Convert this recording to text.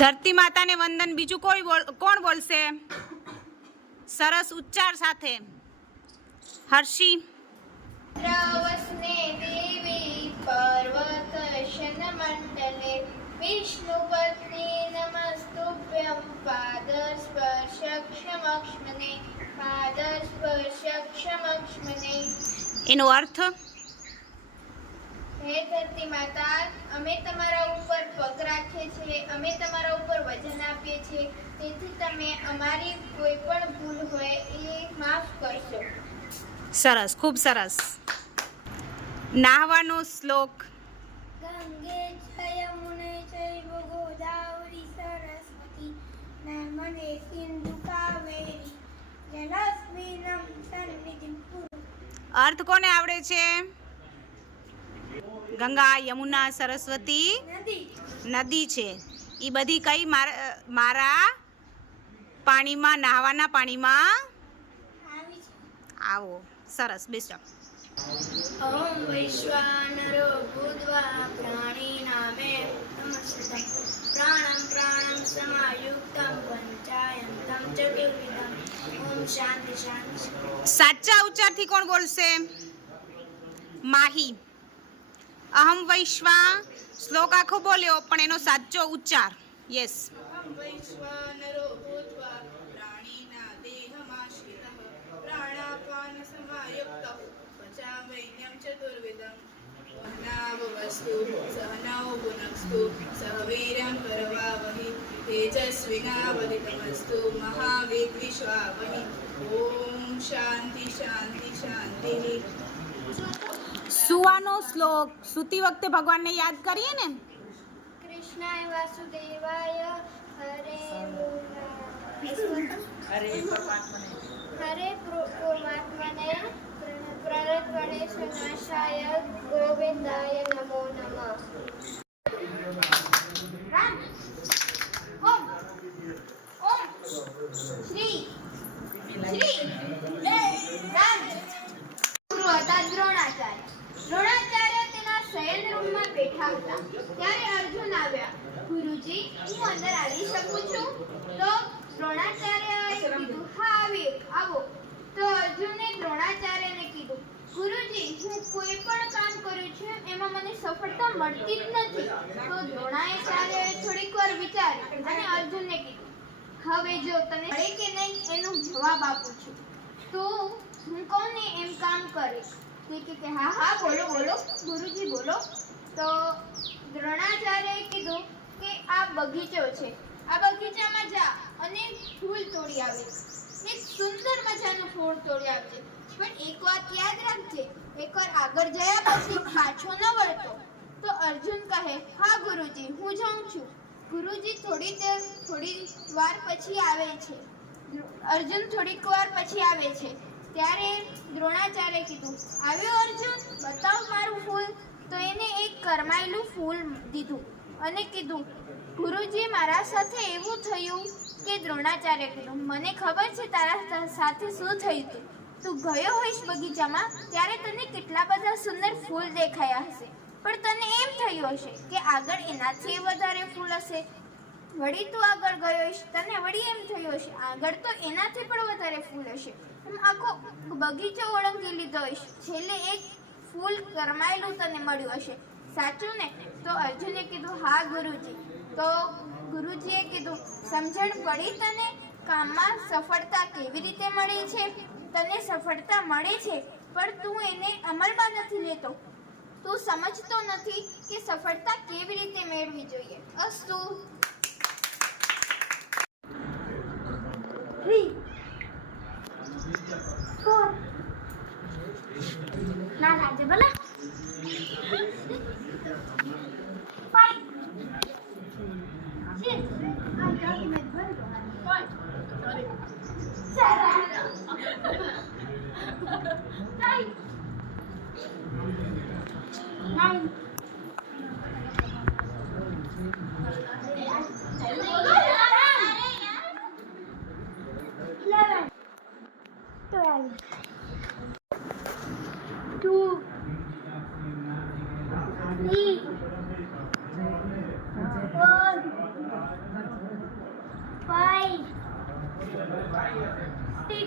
ધરતી માતાને વંદન. બીજું કોઈ કોણ બોલશે? સરસ ઉચ્ચાર સાથે. હર્ષી. દેવી પર્વત મંડલે વિષ્ણુ પત્ની નમસ્તુભ્યમ પાદર સ્પર્શ ક્ષમક્ષ્મને પાદર સ્પર્શ ક્ષમક્ષ્મને. એનો અર્થ? હે ધરતી માતા અમે તમારા ઉપર પગ રાખીએ છીએ અમે તમારા ઉપર વજન આપીએ છીએ. તેથી તમે અમારી કોઈ પણ ભૂલ હોય એ માફ કરશો. સરસ ખૂબ સરસ. નાહવાનો શ્લોક. ગંગે જયમુને યમુને ચૈવ ગોદાવરી સરસ્વતી. નર્મદે સિંધુ કાવેરી. જલસ્મિનમ સન્નિધિ અર્થ કોને આવડે છે? ગંગા યમુના સરસ્વતી નદી છે. એ બધી કઈ મારા પાણીમાં નાહવાના પાણીમાં? આવો સરસ બેસ્ટ ઓમ વૈશ્વાનરો ભૂદ્વા સાચા ઉચ્ચારથી કોણ બોલશે? માહી. અહમ વૈશ્વા શ્લોક આખો બોલ્યો પણ એનો સાચો ઉચ્ચાર યસ અહં વૈશ્વાનરો ભૂત્વા પ્રાણીના દેહમાશ્રિતઃ પ્રાણાપાન સુવાનો શ્લોક સુતી વખતે ભગવાનને યાદ કરીએ ને? કૃષ્ણાય વાસુદેવાય હરે હરે પરમાત્મને પ્રણતવણે સનાશાય ગોવિંદાય નમો નમઃ. રામ ઓમ ઓમ શ્રી શ્રી રામ. ગુરુ હતા દ્રોણાચાર્ય. દ્રોણાચાર્ય તેના શયન રૂમમાં બેઠા હતા. ત્યારે અર્જુન આવ્યા, ગુરુજી, હું અંદર આવી શકું છું? તો દ્રોણાચાર્યએ કીધું, હા, આવી, આવો. તો અર્જુને દ્રોણાચાર્યને કીધું, ગુરુજી, હું કોઈ પણ કામ કરું છું, એમાં મને સફળતા મળતી જ નથી. તો દ્રોણાચાર્યએ થોડીક વાર વિચાર્યું અને અર્જુનને કીધું, હવે જો તને મળે કે નહીં, એનો જવાબ આપું છું. તો હું કહું ને એમ કામ કરીશ? તે કે હા હા, બોલો બોલો. ગુરુજી, બોલો. તો દ્રોણાચાર્યએ કીધું કે આ બગીચો છે. આ બગીચામાં જા અને ફૂલ તોડી આવે એક સુંદર મજાનું ફૂલ તોડી આવજે પણ એક વાત યાદ રાખજે, એકવાર આગળ ગયા પછી પાછો ન વળતો. તો અર્જુન કહે, હા, ગુરુજી, હું જાઉં છું. ગુરુજી થોડી દેર, થોડી વાર પછી આવે છે. અર્જુન થોડીક વાર પછી આવે છે. ત્યારે દ્રોણાચાર્ય કીધું, આવ્યો અર્જુન, બતાવ મારું ફૂલ. તો એને એક કરમાયેલું ફૂલ દીધું અને કીધું, ગુરુજી, મારા સાથે એવું થયું કે, દ્રોણાચાર્ય કીધું, મને ખબર છે તારા સાથે શું થયું હતું તું ગયો હોઈશ બગીચામાં, ત્યારે તને કેટલા બધા સુંદર ફૂલ દેખાયા હશે. પણ તને એમ થયું હશે કે આગળ એનાથી વધારે ફૂલ હશે. વળી તું આગળ ગયો હોઈશ તને વળી એમ થયો હશે, આગળ તો એનાથી પણ વધારે ફૂલ હશે. એમ આખો બગીચો ઓળંગી લીધો હશે. છેલ્લે એક ફૂલ કરમાયેલું તને મળ્યું હશે. સાચું ને? તો અર્જુને કીધું, હા, ગુરુજી. તો ગુરુજીએ કીધું, સમજણ પડી તને? કામમાં સફળતા કેવી રીતે મળે છે? તને સફળતા મળે છે, પણ તું એને અમલમાં નથી લેતો. તું સમજતો નથી કે સફળતા કેવી રીતે મેળવી જોઈએ. અસ્તુ. agree.